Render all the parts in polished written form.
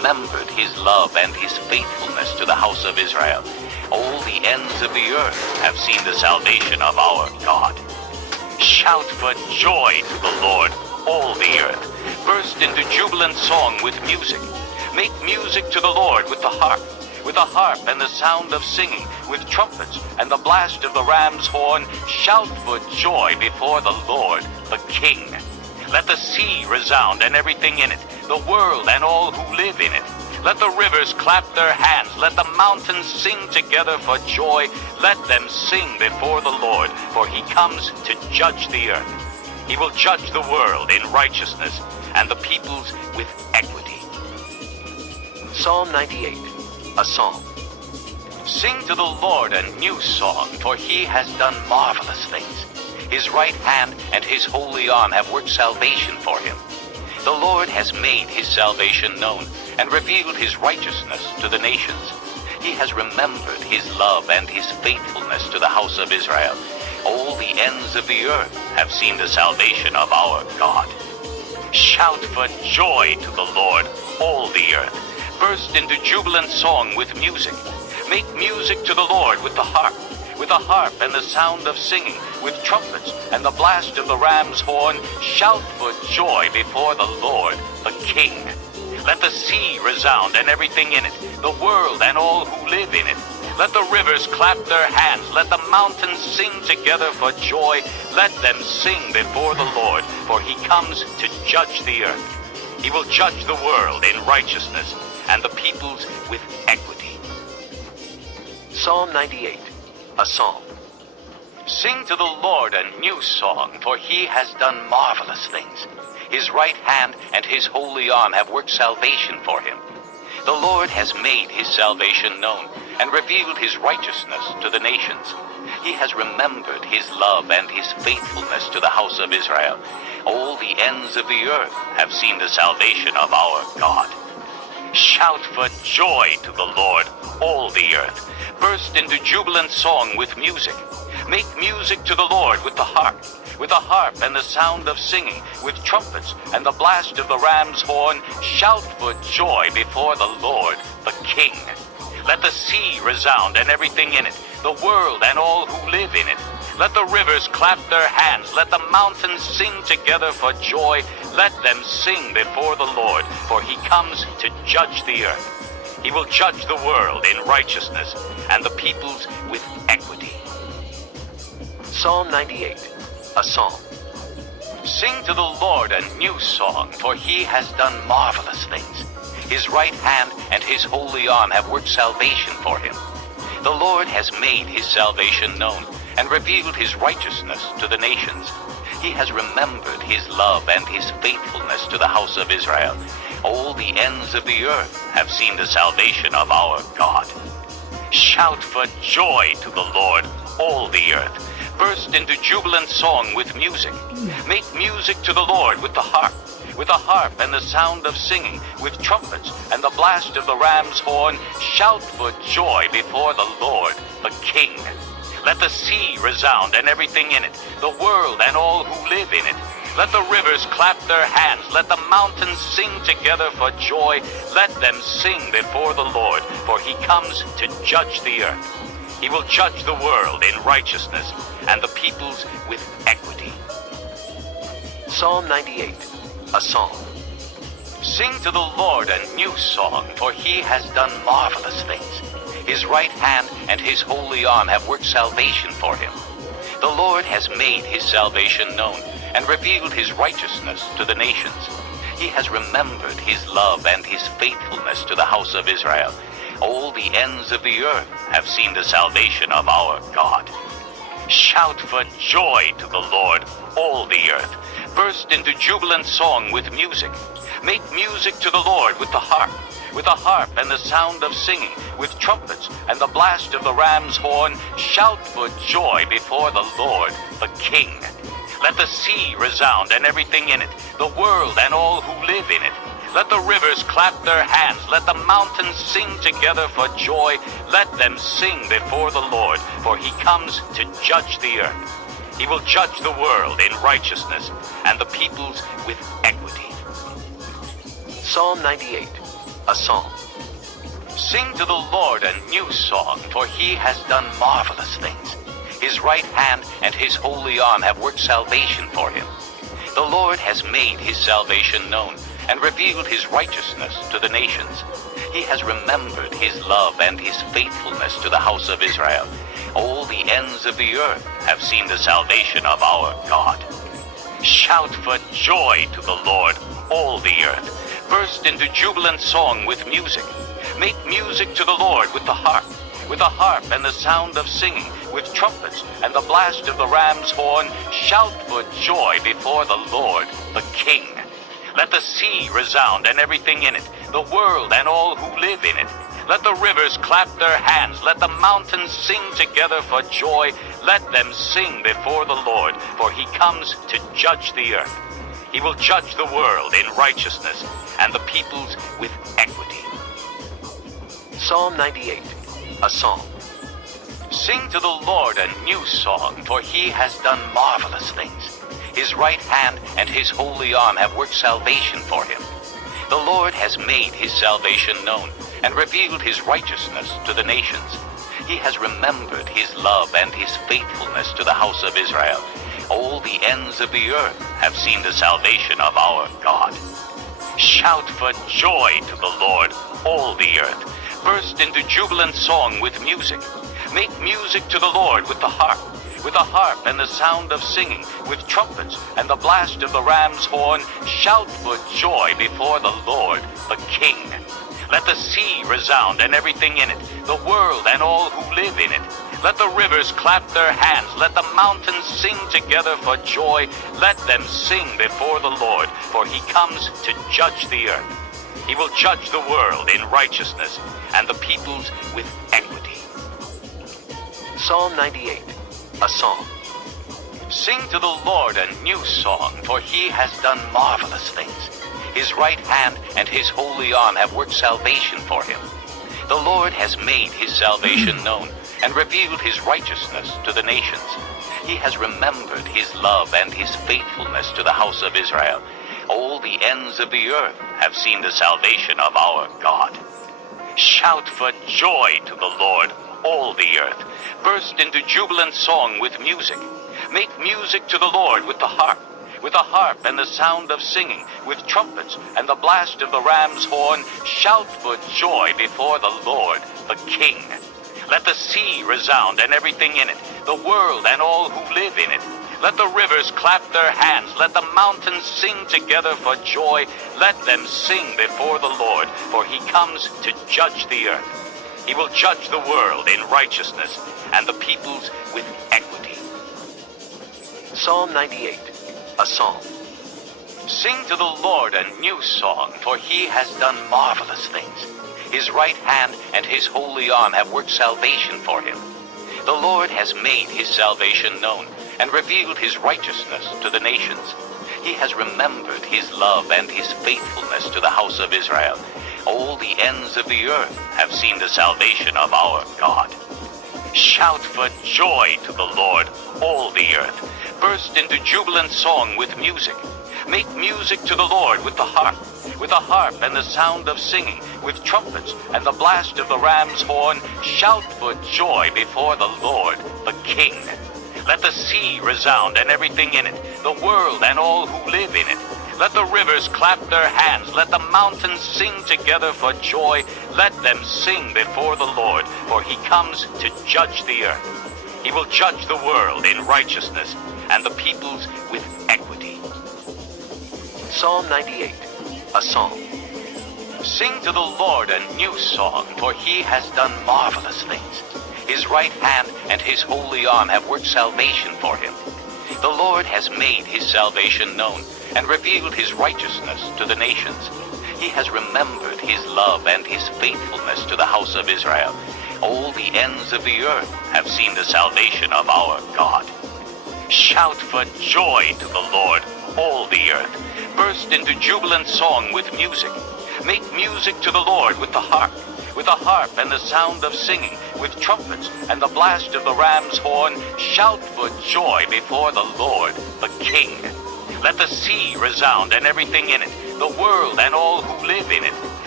remembered his love and his faithfulness to the house of Israel. All the ends of the earth have seen the salvation of our God. Shout for joy to the Lord, all the earth. Burst into jubilant song with music. Make music to the Lord with the harp and the sound of singing, with trumpets and the blast of the ram's horn. Shout for joy before the Lord, the King. Let the sea resound and everything in it, the world and all who live in it. Let the rivers clap their hands. Let the mountains sing together for joy. Let them sing before the Lord, for he comes to judge the earth. He will judge the world in righteousness and the peoples with equity. Psalm 98, a psalm. Sing to the Lord a new song, for he has done marvelous things. His right hand and his holy arm have worked salvation for him. The Lord has made his salvation known and revealed his righteousness to the nations. He has remembered his love and his faithfulness to the house of Israel. All the ends of the earth have seen the salvation of our God. Shout for joy to the Lord, all the earth. Burst into jubilant song with music. Make music to the Lord with the harp and the sound of singing, with trumpets and the blast of the ram's horn. Shout for joy before the Lord, the King. Let the sea resound and everything in it, the world and all who live in it. Let the rivers clap their hands. Let the mountains sing together for joy. Let them sing before the Lord, for he comes to judge the earth. He will judge the world in righteousness and the peoples with equity. Psalm 98, a psalm. Sing to the Lord a new song, for he has done marvelous things. His right hand and his holy arm have worked salvation for him. The Lord has made his salvation known and revealed his righteousness to the nations. He has remembered his love and his faithfulness to the house of Israel. All the ends of the earth have seen the salvation of our God. Shout for joy to the Lord, all the earth. Burst into jubilant song with music. Make music to the Lord with the harp and the sound of singing, with trumpets and the blast of the ram's horn. Shout for joy before the Lord, the King. Let the sea resound and everything in it, the world and all who live in it. Let the rivers clap their hands. Let the mountains sing together for joy. Let them sing before the Lord, for he comes to judge the earth. He will judge the world in righteousness and the peoples with equity. Psalm 98, a psalm. Sing to the Lord a new song, for he has done marvelous things. His right hand and his holy arm have worked salvation for him. The Lord has made his salvation known and revealed his righteousness to the nations. He has remembered his love and his faithfulness to the house of Israel. All the ends of the earth have seen the salvation of our God. Shout for joy to the Lord, all the earth. Burst into jubilant song with music. Make music to the Lord with the harp and the sound of singing, with trumpets and the blast of the ram's horn. Shout for joy before the Lord, the King. Let the sea resound and everything in it, the world and all who live in it. Let the rivers clap their hands. Let the mountains sing together for joy. Let them sing before the Lord, for he comes to judge the earth. He will judge the world in righteousness and the peoples with equity. Psalm 98, a psalm. Sing to the Lord a new song, for he has done marvelous things. His right hand and his holy arm have worked salvation for him. The Lord has made his salvation known and revealed his righteousness to the nations. He has remembered his love and his faithfulness to the house of Israel. All the ends of the earth have seen the salvation of our God. Shout for joy to the Lord, all the earth. Burst into jubilant song with music. Make music to the Lord with the harp and the sound of singing, with trumpets and the blast of the ram's horn. Shout for joy before the Lord, the King. Let the sea resound and everything in it, the world and all who live in it. Let the rivers clap their hands. Let the mountains sing together for joy. Let them sing before the Lord, for he comes to judge the earth. He will judge the world in righteousness and the peoples with equity. Psalm 98, a song. Sing to the Lord a new song, for he has done marvelous things. His right hand and his holy arm have worked salvation for him. The Lord has made his salvation known and revealed his righteousness to the nations. He has remembered his love and his faithfulness to the house of Israel. All the ends of the earth have seen the salvation of our God. Shout for joy to the Lord, all the earth. Burst into jubilant song with music. Make music to the Lord with the harp and the sound of singing, with trumpets and the blast of the ram's horn. Shout for joy before the Lord, the King. Let the sea resound and everything in it, the world and all who live in it. Let the rivers clap their hands. Let the mountains sing together for joy. Let them sing before the Lord, for he comes to judge the earth. He will judge the world in righteousness and the peoples with equity. Psalm 98, a song. Sing to the Lord a new song, for he has done marvelous things. His right hand and his holy arm have worked salvation for him. The Lord has made his salvation known and revealed his righteousness to the nations. He has remembered his love and his faithfulness to the house of Israel. All the ends of the earth have seen the salvation of our God. Shout for joy to the Lord, all the earth. Burst into jubilant song with music. Make music to the Lord with the harp and the sound of singing, with trumpets and the blast of the ram's horn. Shout for joy before the Lord, the King. Let the sea resound and everything in it, the world and all who live in it. Let the rivers clap their hands. Let the mountains sing together for joy. Let them sing before the Lord, for he comes to judge the earth. He will judge the world in righteousness and the peoples with equity. Psalm 98, a song. Sing to the Lord a new song, for he has done marvelous things. His right hand and his holy arm have worked salvation for him. The Lord has made his salvation known and revealed his righteousness to the nations. He has remembered his love and his faithfulness to the house of Israel. All the ends of the earth have seen the salvation of our God. Shout for joy to the Lord, all the earth. Burst into jubilant song with music. Make music to the Lord with the harp and the sound of singing, with trumpets and the blast of the ram's horn. Shout for joy before the Lord, the King. Let the sea resound and everything in it, the world and all who live in it. Let the rivers clap their hands. Let the mountains sing together for joy. Let them sing before the Lord, for he comes to judge the earth. He will judge the world in righteousness and the peoples with equity. Psalm 98, a song. Sing to the Lord a new song, for he has done marvelous things. His right hand and his holy arm have worked salvation for him. The Lord has made his salvation known and revealed his righteousness to the nations. He has remembered his love and his faithfulness to the house of Israel. All the ends of the earth have seen the salvation of our God. Shout for joy to the Lord, all the earth. Burst into jubilant song with music. Make music to the Lord with the harp and the sound of singing, with trumpets and the blast of the ram's horn. Shout for joy before the Lord, the King. Let the sea resound and everything in it, the world and all who live in it. Let the rivers clap their hands. Let the mountains sing together for joy. Let them sing before the Lord, for he comes to judge the earth. He will judge the world in righteousness and the peoples with equity. Psalm 98, a song. Sing to the Lord a new song, for he has done marvelous things. His right hand and his holy arm have worked salvation for him. The Lord has made his salvation known and revealed his righteousness to the nations. He has remembered his love and his faithfulness to the house of Israel. All the ends of the earth have seen the salvation of our God. Shout for joy to the Lord, all the earth. Burst into jubilant song with music. Make music to the Lord with the harp and the sound of singing, with trumpets and the blast of the ram's horn. Shout for joy before the Lord, the King. Let the sea resound and everything in it, the world and all who live in it.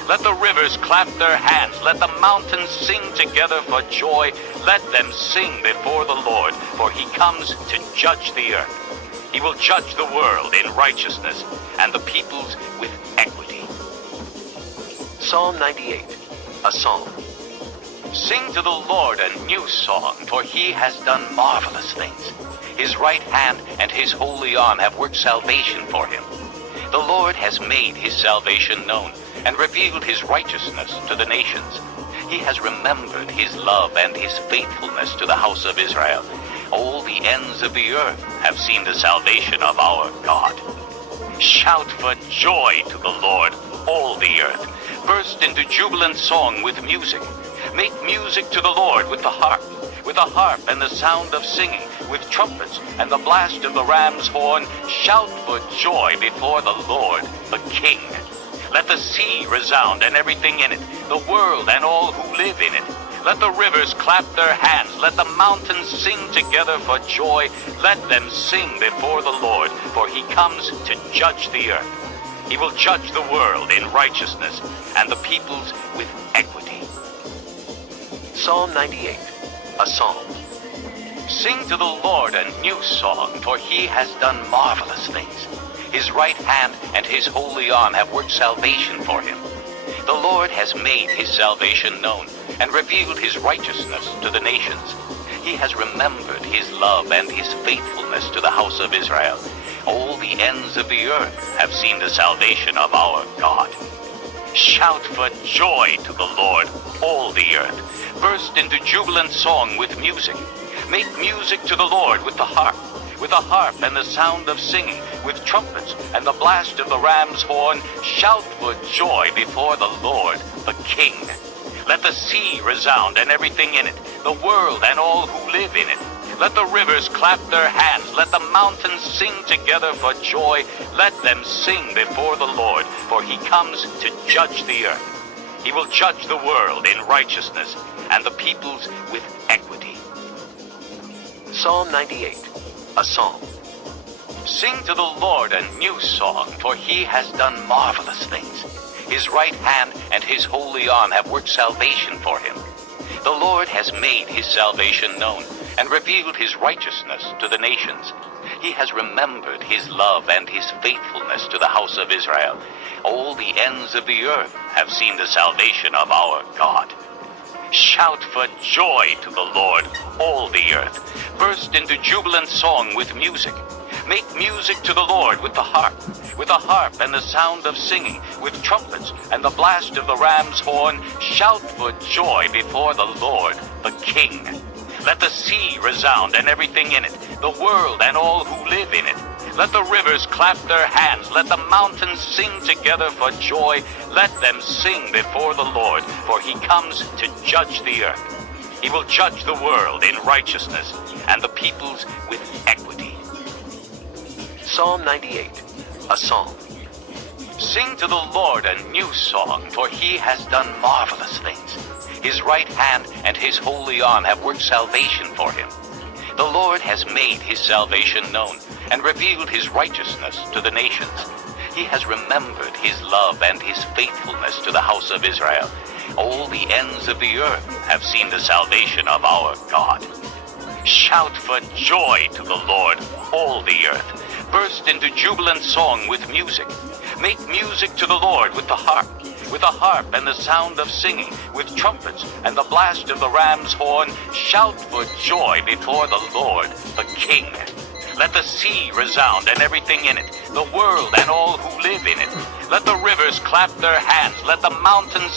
Let the rivers clap their hands. Let the mountains sing together for joy. Let them sing before the Lord, for he comes to judge the earth. He will judge the world in righteousness and the peoples with equity. Psalm 98, a psalm. Sing to the Lord a new song, for he has done marvelous things. His right hand and his holy arm have worked salvation for him. The Lord has made his salvation known and revealed his righteousness to the nations. He has remembered his love and his faithfulness to the house of Israel. All the ends of the earth have seen the salvation of our God. Shout for joy to the Lord, all the earth. Burst into jubilant song with music. Make music to the Lord with the harp and the sound of singing, with trumpets and the blast of the ram's horn. Shout for joy before the Lord, the King. Let the sea resound and everything in it, the world and all who live in it. Let the rivers clap their hands. Let the mountains sing together for joy. Let them sing before the Lord, for he comes to judge the earth. He will judge the world in righteousness and the peoples with equity. Psalm 98, a psalm. Sing to the Lord a new song, for he has done marvelous things. His right hand and his holy arm have worked salvation for him. The Lord has made his salvation known and revealed his righteousness to the nations. He has remembered his love and his faithfulness to the house of Israel. All the ends of the earth have seen the salvation of our God. Shout for joy to the Lord, all the earth. Burst into jubilant song with music. Make music to the Lord with the harp and the sound of singing, with trumpets and the blast of the ram's horn. Shout for joy before the Lord, the King. Let the sea resound and everything in it, the world and all who live in it. Let the rivers clap their hands. Let the mountains sing together for joy. Let them sing before the Lord, for he comes to judge the earth. He will judge the world in righteousness and the peoples with equity. Psalm 98, a psalm. Sing to the Lord a new song, for he has done marvelous things. His right hand and his holy arm have worked salvation for him. The Lord has made his salvation known and revealed his righteousness to the nations. He has remembered his love and his faithfulness to the house of Israel. All the ends of the earth have seen the salvation of our God. Shout for joy to the Lord, all the earth. Burst into jubilant song with music. Make music to the Lord with the harp and the sound of singing, with trumpets and the blast of the ram's horn. Shout for joy before the Lord, the King. Let the sea resound and everything in it, the world and all who live in it. Let the rivers clap their hands. Let the mountains sing together for joy. Let them sing before the Lord, for he comes to judge the earth. He will judge the world in righteousness and the peoples with equity. Psalm 98, a psalm. Sing to the Lord a new song, for he has done marvelous things. His right hand and his holy arm have worked salvation for him. The Lord has made his salvation known and revealed his righteousness to the nations. He has remembered his love and his faithfulness to the house of Israel. All the ends of the earth have seen the salvation of our God. Shout for joy to the Lord, all the earth. Burst into jubilant song with music. Make music to the Lord with the harp and the sound of singing, with trumpets and the blast of the ram's horn. Shout for joy before the Lord, the King. Let the sea resound and everything in it, the world and all who live in it. Let the rivers clap their hands. Let the mountains